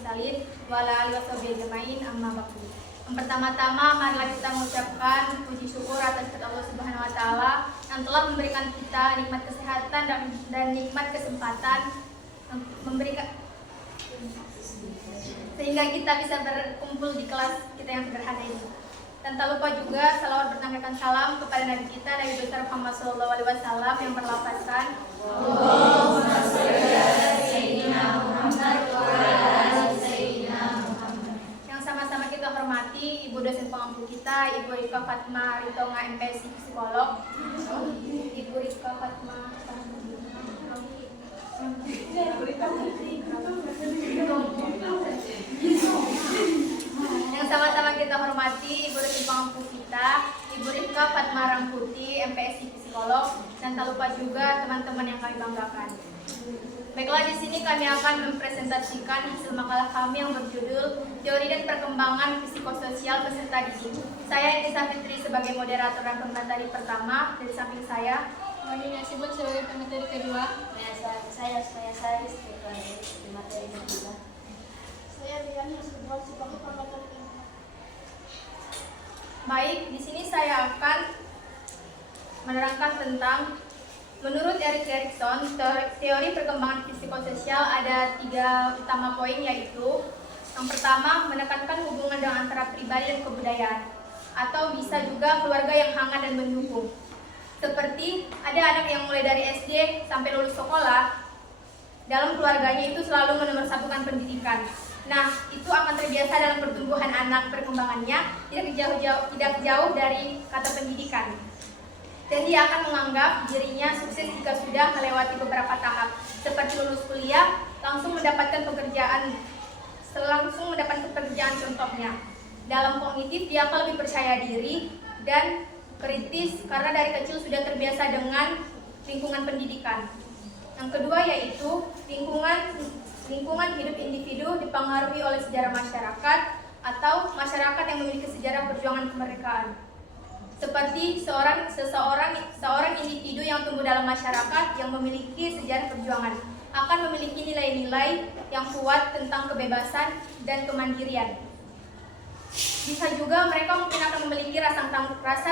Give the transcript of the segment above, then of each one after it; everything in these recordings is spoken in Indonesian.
mursalin wa ala alihi washabihi ajmain amma ba'du. Yang pertama-tama marilah kita mengucapkan puji syukur atas Allah Subhanahu wa taala yang telah memberikan kita nikmat kesehatan dan nikmat kesempatan memberikan sehingga kita bisa berkumpul di kelas kita yang sederhana ini. Dan tak lupa juga salawat bertambahkan salam kepada Nabi kita Nabi besar Muhammad SAW yang berlafazkan Allahumma sholli ala sayyidina Muhammad wa ala ali sayyidina Muhammad. Yang sama-sama kita hormati Ibu dosen pengampu kita, Ibu Rika Fatma Ritonga MPSI Psikolog. Ibu Rika Fatma yang sama-sama kita hormati Ibu dosen pengampu kita, Ibu Rika Fatma Rangkuti MPSI Psikolog, dan tak lupa juga teman-teman yang kami banggakan. Baiklah, di sini kami akan mempresentasikan hasil makalah kami yang berjudul Teori dan Perkembangan Psikososial Peserta Didik. Saya Enisa Fitri sebagai moderator dan pemateri pertama, dari samping saya Wanita Sibut sebagai pemateri kedua. Saya sebagai pemateri ketiga. Saya Rian Hasbul sebagai pemateri keempat. Baik, di sini saya akan menerangkan tentang menurut Erik Erikson, teori perkembangan psikososial ada 3 utama poin, yaitu yang pertama, menekankan hubungan dengan antara pribadi dan kebudayaan, atau bisa juga keluarga yang hangat dan mendukung. Seperti ada anak yang mulai dari SD sampai lulus sekolah, dalam keluarganya itu selalu menomorsatukan pendidikan. Nah, itu akan terbiasa dalam pertumbuhan anak, perkembangannya tidak jauh dari kata pendidikan. Dan dia akan menganggap dirinya sukses jika sudah melewati beberapa tahap, seperti lulus kuliah, langsung mendapatkan pekerjaan contohnya. Dalam kognitif, dia akan lebih percaya diri dan kritis karena dari kecil sudah terbiasa dengan lingkungan pendidikan. Yang kedua yaitu lingkungan hidup individu dipengaruhi oleh sejarah masyarakat atau masyarakat yang memiliki sejarah perjuangan kemerdekaan. Seperti seorang individu yang tumbuh dalam masyarakat yang memiliki sejarah perjuangan akan memiliki nilai-nilai yang kuat tentang kebebasan dan kemandirian. Bisa juga mereka mungkin akan memiliki rasa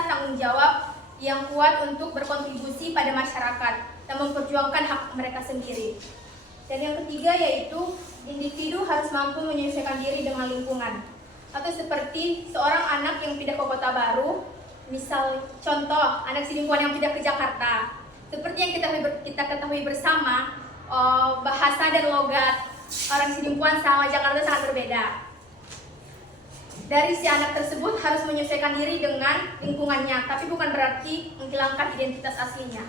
tanggung jawab yang kuat untuk berkontribusi pada masyarakat dan memperjuangkan hak mereka sendiri. Dan yang ketiga yaitu individu harus mampu menyesuaikan diri dengan lingkungan. Atau seperti seorang anak yang pindah ke kota baru, misal contoh anak Sidimpuan yang pindah ke Jakarta. Seperti yang kita ketahui bersama, bahasa dan logat orang Sidimpuan sama Jakarta sangat berbeda. Dari si anak tersebut harus menyesuaikan diri dengan lingkungannya, tapi bukan berarti menghilangkan identitas aslinya.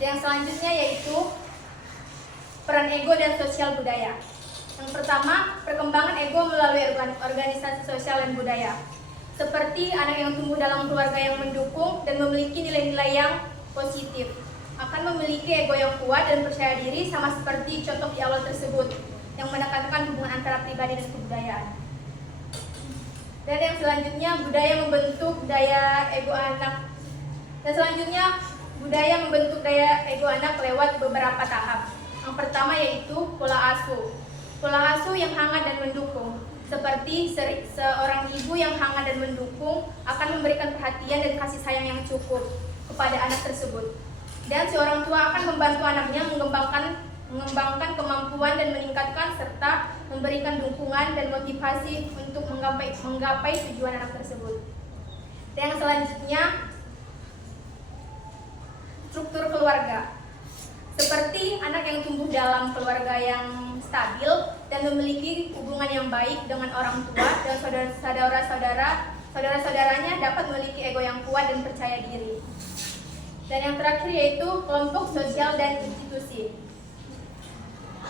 Dan yang selanjutnya yaitu peran ego dan sosial budaya. Yang pertama, perkembangan ego melalui organisasi sosial dan budaya. Seperti anak yang tumbuh dalam keluarga yang mendukung dan memiliki nilai-nilai yang positif, akan memiliki ego yang kuat dan percaya diri, sama seperti contoh di awal tersebut, yang menekankan hubungan antara pribadi dan kebudayaan. Dan yang selanjutnya, budaya membentuk daya ego anak. Dan selanjutnya, budaya membentuk daya ego anak lewat beberapa tahap. Yang pertama yaitu pola asuh. Pola asuh yang hangat dan mendukung. Seperti seorang ibu yang hangat dan mendukung akan memberikan perhatian dan kasih sayang yang cukup kepada anak tersebut. Dan seorang tua akan membantu anaknya mengembangkan kemampuan dan meningkatkan serta memberikan dukungan dan motivasi untuk menggapai tujuan anak tersebut. Dan yang selanjutnya, struktur keluarga. Seperti anak yang tumbuh dalam keluarga yang stabil dan memiliki hubungan yang baik dengan orang tua dan saudara-saudaranya dapat memiliki ego yang kuat dan percaya diri. Dan yang terakhir yaitu kelompok sosial dan institusi.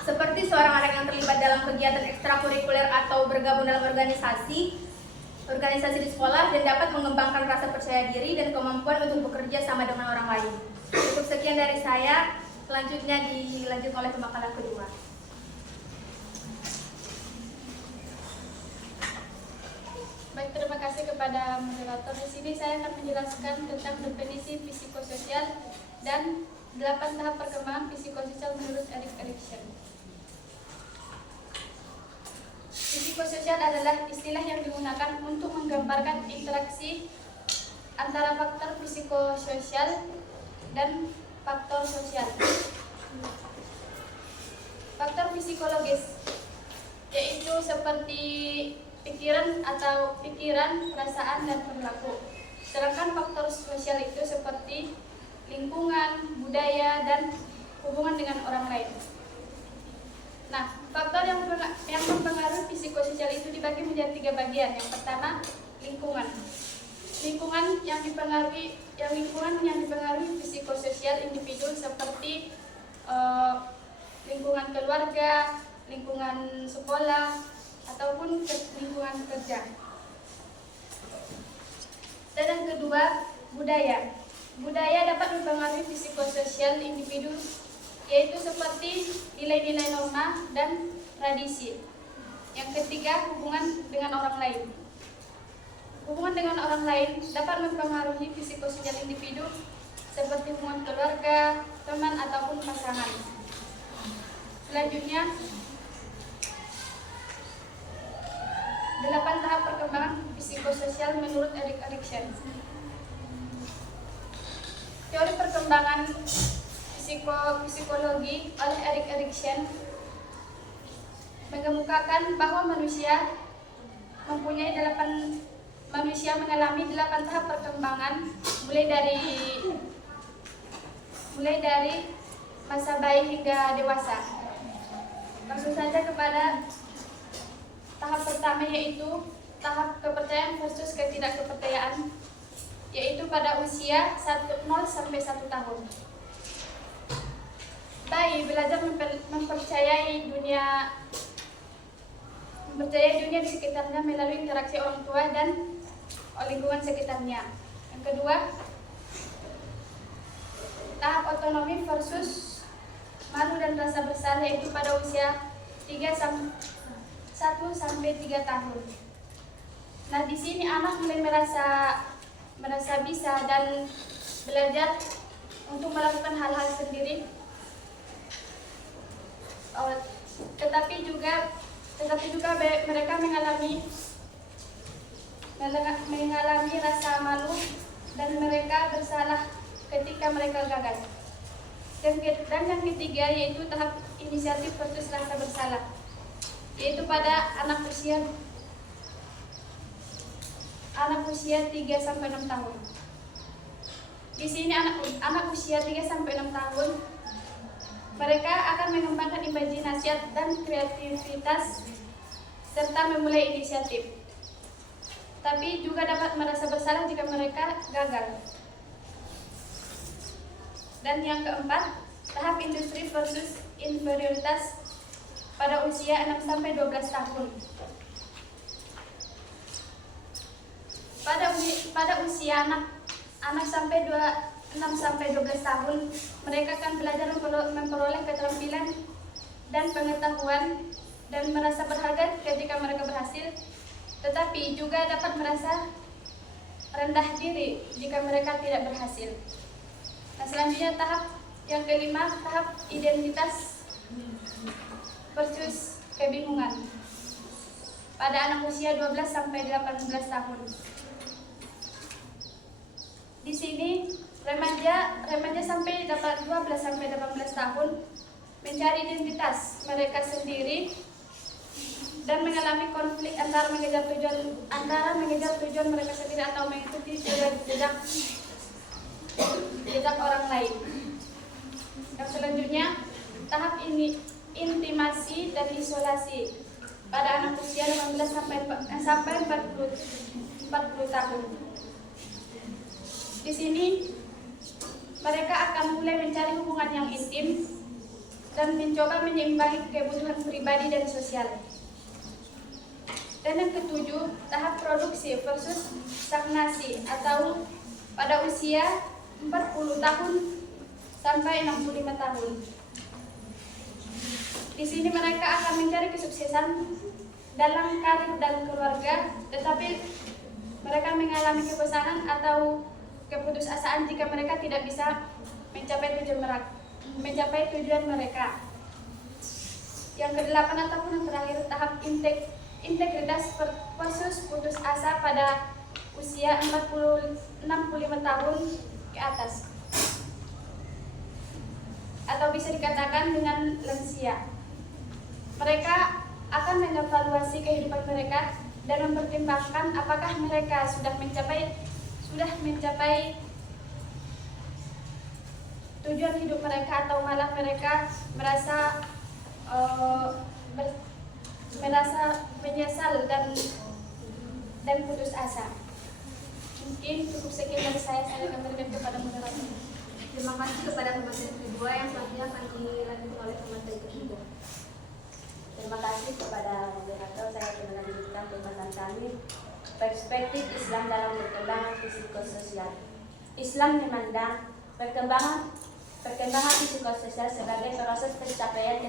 Seperti seorang anak yang terlibat dalam kegiatan ekstrakurikuler atau bergabung dalam organisasi di sekolah dan dapat mengembangkan rasa percaya diri dan kemampuan untuk bekerja sama dengan orang lain. Cukup sekian dari saya, selanjutnya dilanjutkan oleh pemakalan kedua. Baik, terima kasih kepada moderator. Di sini saya akan menjelaskan tentang definisi psikososial dan 8 tahap perkembangan psikososial menurut Erik Erikson. Psikososial adalah istilah yang digunakan untuk menggambarkan interaksi antara faktor psikososial dan faktor sosial. Faktor psikologis yaitu seperti pikiran, perasaan, dan perilaku. Sedangkan faktor sosial itu seperti lingkungan, budaya, dan hubungan dengan orang lain. Nah, faktor yang mempengaruhi psikososial itu dibagi menjadi 3 bagian. Yang pertama, lingkungan. Lingkungan yang dipengaruhi psikososial individu seperti lingkungan keluarga, lingkungan sekolah, ataupun lingkungan kerja. Dan yang kedua, budaya. Budaya dapat mempengaruhi psikososial individu, yaitu seperti nilai-nilai norma dan tradisi. Yang ketiga, hubungan dengan orang lain. Hubungan dengan orang lain dapat mempengaruhi psikososial individu seperti hubungan keluarga, teman, ataupun pasangan. Selanjutnya, 8 tahap perkembangan psikososial menurut Erik Erikson. Teori perkembangan psikologi oleh Erik Erikson mengemukakan bahwa manusia mengalami 8 tahap perkembangan mulai dari masa bayi hingga dewasa. Langsung saja kepada tahap pertama, yaitu tahap kepercayaan versus ketidakkepercayaan, yaitu pada usia 0 sampai 1 tahun. Bayi belajar mempercayai dunia di sekitarnya melalui interaksi orang tua dan lingkungan sekitarnya. Yang kedua, tahap otonomi versus malu dan rasa bersalah, yaitu pada usia 1 sampai 3 tahun. Nah, di sini anak mulai merasa bisa dan belajar untuk melakukan hal-hal sendiri. Tetapi juga mereka mengalami rasa malu dan mereka bersalah ketika mereka gagal. Dan yang ketiga, yaitu tahap inisiatif versus rasa bersalah, yaitu pada anak usia 3 sampai 6 tahun. Di sini anak usia 3 sampai 6 tahun mereka akan mengembangkan imajinasi dan kreativitas serta memulai inisiatif. Tapi juga dapat merasa bersalah jika mereka gagal. Dan yang keempat, tahap industri versus inferioritas pada usia 6 sampai 12 tahun. Pada usia anak sampai 6 sampai 12 tahun, mereka akan belajar memperoleh keterampilan dan pengetahuan dan merasa berharga ketika mereka berhasil, tetapi juga dapat merasa rendah diri jika mereka tidak berhasil. Nah, selanjutnya tahap yang kelima, tahap identitas versus kebingungan pada anak usia 12 sampai 18 tahun. Di sini remaja sampai 12 sampai 18 tahun mencari identitas mereka sendiri dan mengalami konflik antara mengejar tujuan mereka sendiri atau mengikuti jejak orang lain. Yang selanjutnya, tahap intimasi dan isolasi pada anak usia 18 sampai 40 tahun. Di sini mereka akan mulai mencari hubungan yang intim dan mencoba menyeimbangi kebutuhan pribadi dan sosial. Dan yang ketujuh, tahap produksi versus stagnasi atau pada usia 40 tahun sampai 65 tahun. Di sini mereka akan mencari kesuksesan dalam karir dan keluarga, tetapi mereka mengalami kebosanan atau keputusasaan jika mereka tidak bisa mencapai tujuan mereka. Yang kedelapan ataupun yang terakhir, tahap integritas versus putus asa pada usia 65 tahun ke atas, atau bisa dikatakan dengan lansia. Mereka akan mengevaluasi kehidupan mereka dan mempertimbangkan apakah mereka sudah mencapai tujuan hidup mereka atau malah mereka merasa menyesal dan putus asa. Mungkin cukup sekian dari saya akan berikan kepada moderator. Terima kasih kepada pemateri kedua, yang selanjutnya akan dilanjutkan oleh pemateri ketiga. Terima kasih kepada moderator. Saya akan melanjutkan pembahasan kami, perspektif Islam dalam perkembangan psikososial. Islam memandang perkembangan psikososial sebagai proses pencapaian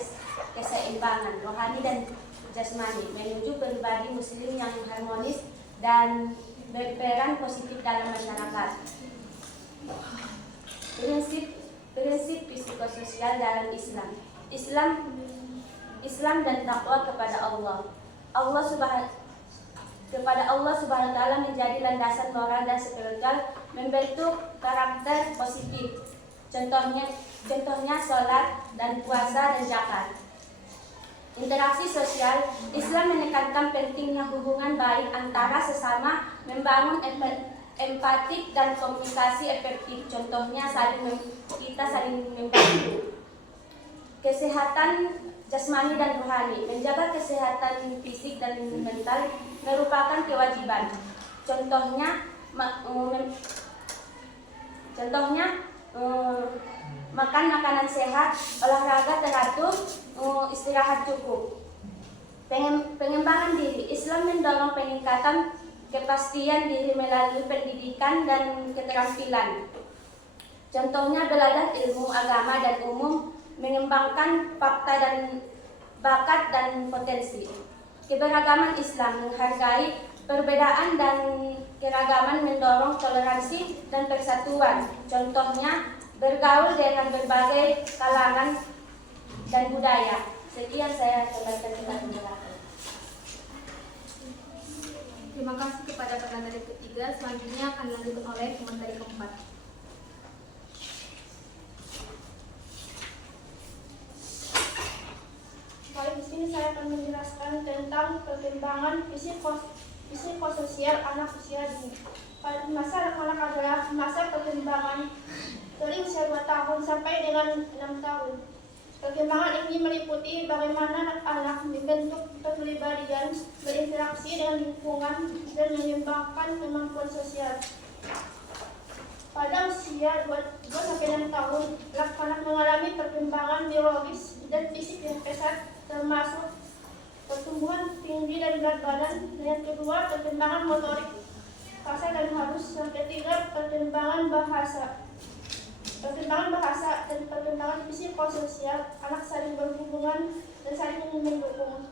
keseimbangan rohani dan jasmani menuju pribadi muslim yang harmonis dan berperan positif dalam masyarakat. Prinsip psikososial dalam Islam dan takwa kepada Allah. Allah Subhanahu wa taala menjadi landasan moral dan spiritual, membentuk karakter positif. Contohnya sholat dan puasa dan zakat. Interaksi sosial, Islam menekankan pentingnya hubungan baik antara sesama, membangun empatik dan komunikasi efektif. Contohnya kita saling membantu. Kesehatan jasmani dan rohani, menjaga kesehatan fisik dan mental merupakan kewajiban. Contohnya makan makanan sehat, olahraga teratur, istirahat cukup. Pengembangan diri, Islam mendorong peningkatan kepastian diri melalui pendidikan dan keterampilan. Contohnya belajar ilmu agama dan umum, mengembangkan fakta dan bakat dan potensi. Keberagaman Islam menghargai perbedaan dan keragaman, mendorong toleransi dan persatuan. Contohnya bergaul dengan berbagai kalangan dan budaya. Sekian saya kembalikan kepada moderator. Terima kasih kepada pemateri ketiga. Selanjutnya akan dilanjutkan oleh pemateri keempat. Baik, di sini saya akan menjelaskan tentang perkembangan psikososial anak usia dini. Pada masa anak-anak adalah masa perkembangan dari usia 2 tahun sampai dengan 6 tahun. Perkembangan ini meliputi bagaimana anak membentuk kepribadian, berinteraksi dengan lingkungan, dan mengembangkan kemampuan sosial. Pada usia 2-6 tahun, anak-anak mengalami perkembangan biologis dan fisik yang pesat, termasuk pertumbuhan tinggi dan berat badan. Yang kedua, perkembangan motorik kasar dan halus. Yang ketiga, perkembangan bahasa dan perkembangan psikososial, anak saling berhubungan dan saling mendukung.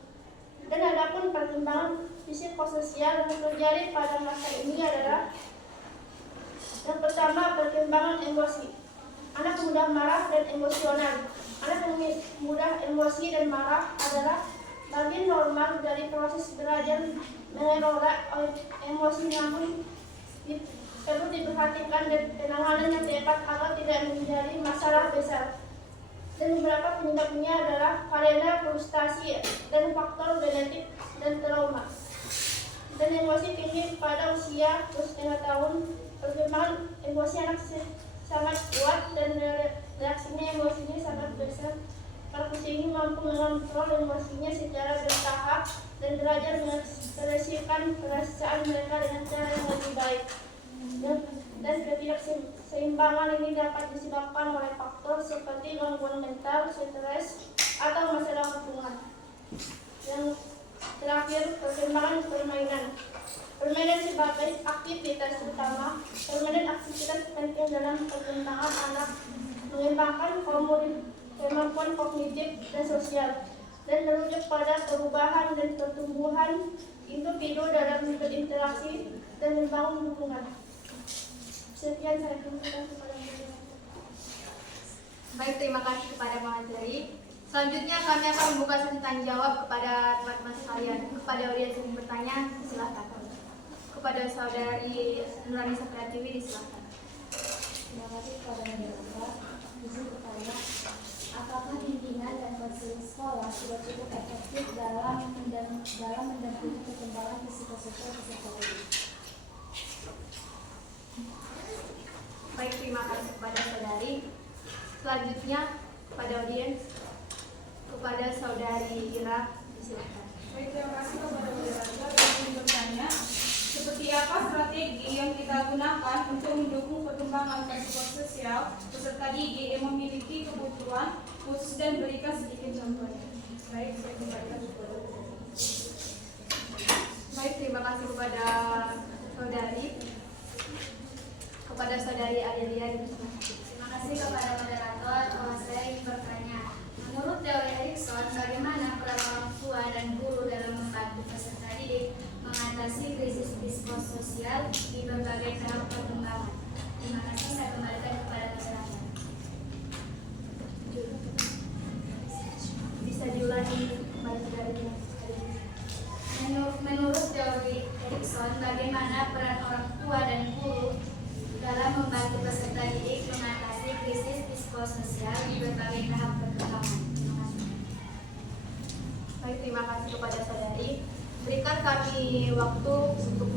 Dan adapun perkembangan psikososial yang terjadi pada masa ini adalah yang pertama, perkembangan emosi. Anak mudah marah dan emosional. Anak yang mudah emosi dan marah adalah bagian normal dari proses belajar mengelola emosi, namun perlu diperhatikan dan penanganan yang tepat agar tidak menjadi masalah besar. Dan beberapa penyebabnya adalah karena frustasi dan faktor genetik dan trauma. Dan emosi tinggi pada usia 2,5 tahun, perkembangan emosi anak sangat kuat dan reaksinya emosinya sangat besar. Para usia ini mampu mengontrol emosinya secara bertahap dan belajar mengekspresikan perasaan mereka dengan cara yang lebih baik. Dan ketidakseimbangan ini dapat disebabkan oleh faktor seperti gangguan mental, stres, atau masalah hubungan. Yang terakhir, perkembangan permainan. Permainan sebagai aktivitas utama. Permainan aktivitas penting dalam perkembangan anak, mengembangkan kemampuan kognitif dan sosial, dan merujuk pada perubahan dan pertumbuhan individu dalam berinteraksi dan membangun hubungan. Sekian saya berikan kepada moderator. Baik, terima kasih kepada pemateri. Selanjutnya kami akan membuka sesi tanya jawab kepada teman-teman sekalian. Kepada audiens yang ingin bertanya, silakan. Kepada saudari Nurani Sapriatiwi, silakan. Terima kasih kepada moderator. Izin bertanya, apakah bimbingan dan konseling sekolah sudah cukup efektif dalam mendampingi perkembangan psikososial peserta didik? Baik, terima kasih kepada saudari. Selanjutnya kepada audiens, kepada saudari Ira, silakan. Baik, terima kasih kepada moderator yang ingin bertanya. Seperti apa strategi yang kita gunakan untuk mendukung perkembangan psikososial peserta didik yang memiliki kebutuhan khusus dan berikan sedikit contohnya. Baik, saya kembalikan kepada Baik, terima kasih kepada saudari. Kepada saudari Adelia, Terima kasih kepada moderator. Saya ingin bertanya, menurut teori Erikson, bagaimana peran orang tua dan guru dalam membantu peserta didik mengatasi krisis psikososial di berbagai tahap perkembangan? Terima kasih, saya kembalikan kepada moderator. bisa diulangi kembali saudari. Menurut teori Erikson, bagaimana peran orang tua dan guru dalam membantu peserta didik mengatasi krisis psikososial di berbagai tahap perkembangan? Terima kasih. Baik, terima kasih kepada saudari. Berikan kami waktu untuk